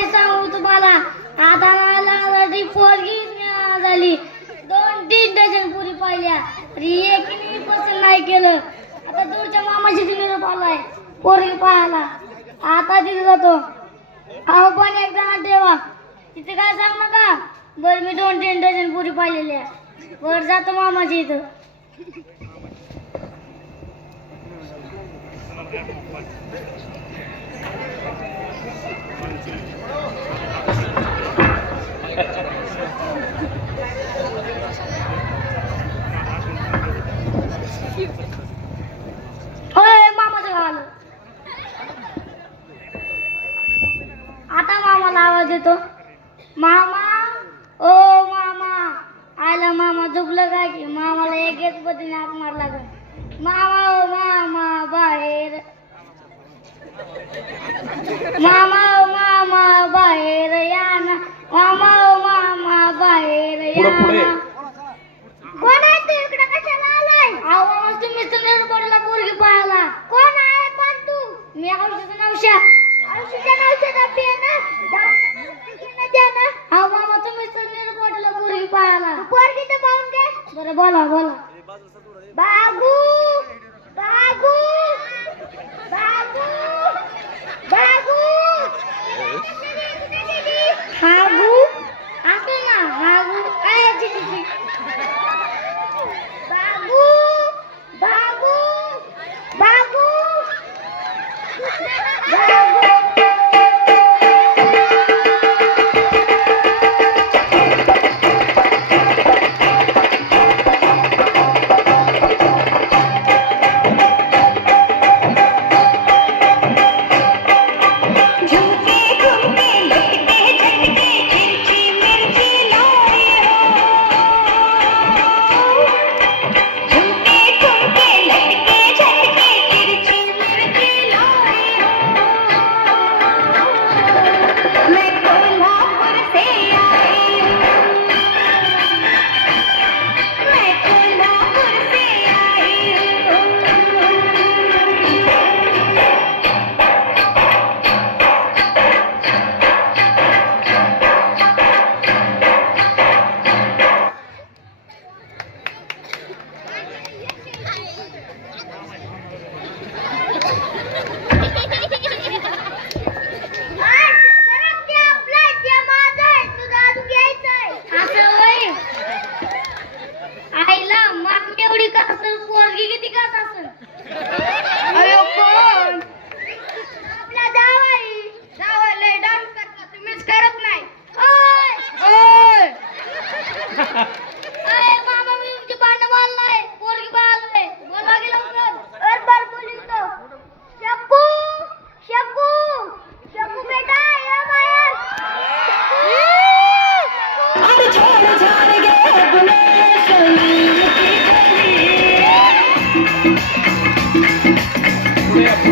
काय सांगू तुम्हाला. आता मला ती पोरगी झाली. दोन तीन डझन पुरी पाहिल्या. एक पसंत नाही केलं. आता दूरच्या मामाची तिने पाहिलाय पोरगी पाहायला. आता तिथे जातो. अहो पण एकदा ठेवा तिथे काय सांग नका. बरं मी दोन तीन डझन पुरी पाहिलेल्या. वर जातो मामाच्या इथं. Thank you. आता मामाला आवाज येतो. मामा ओ मामा आयला मामा झोपलं काय की? मामाला एक एक पद्धतीने हात मार लागल. मामा ओ मामा बाहेर. मामा मामा बाहेर या ना मामा मामा बाहेर या. ना कोण आहे तू इकडे? कशाला आलाय? अहो तुम्ही तर पडला पोरगी पाहायला कोण आहे कोण तू? मी औषध नवशा. औषध नवशा दाबी ना. द्या ना. अहो मामा तुम्ही तर पडला पोरगी पाहायला पोरगी तर पाहून घे. बरं बोला बोला. बागू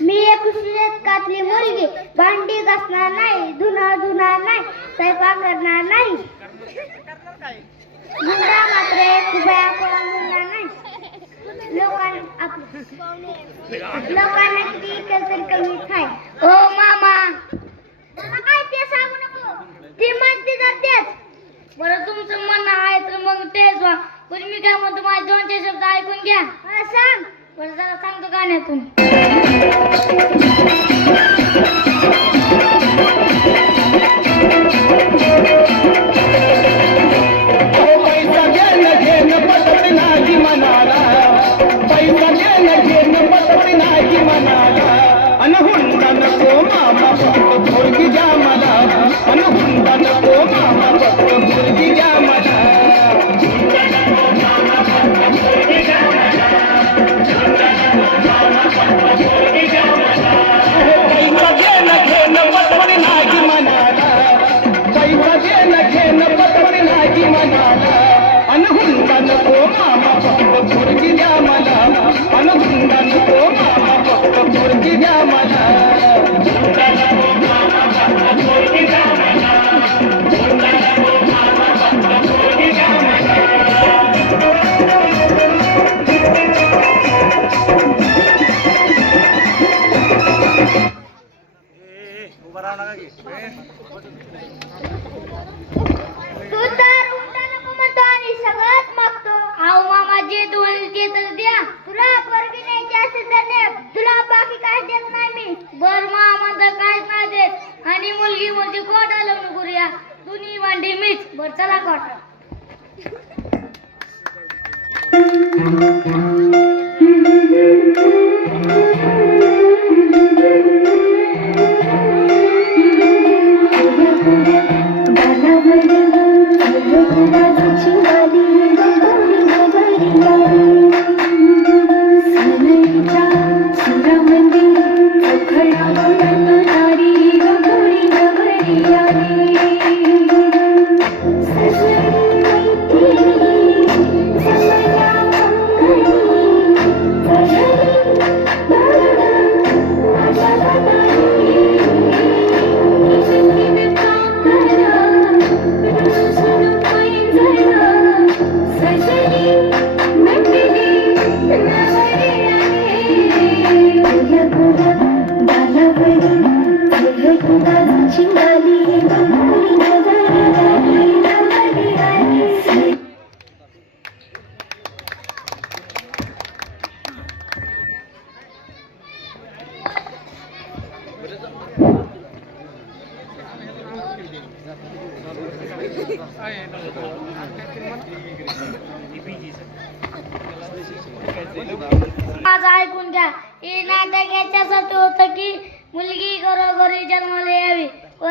मी एक शतकातली मुलगी. भांडी घासणार नाही धुणार धुणार नाही स्वयंपाक करणार नाही. गुंडा मात्र उभ्या पळून धुणार नाही. लोकांना लोकांना किती कमी खाय ओ मामा. तेच वा पूर्वी मी काय म्हणतो माझे शब्द ऐकून घ्या. मला सांग. बरं जरा सांगतो गाण्यातून. अनहुंडा नको मामा फक्त थोडकी द्या मला. अनहुंडा उभा राहा नका की. तू तर उलटा नको म्हणतो आणि सगळंच मागतो. आहो मामा जे तर द्या. तुला पोरगी न्यायची असेल तर ने तुला बाकी काय देत नाही मी. बर मामा तर काहीच नाही देत. आणि मुलगी म्हणते कोटा लग्न करूया दोन्ही मांडी मीच. बर चला कोटा माझं ऐकून घ्या. हे नाटक याच्यासाठी होतं की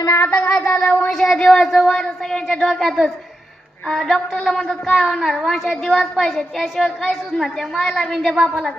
पण आता काय झालं वंशा दिवाचं वार सगळ्यांच्या डोक्यातच. डॉक्टरला म्हणतात काय होणार वंशा दिवाच पाहिजे त्याशिवाय काय सुचणार त्या मायला बिन त्या बापाला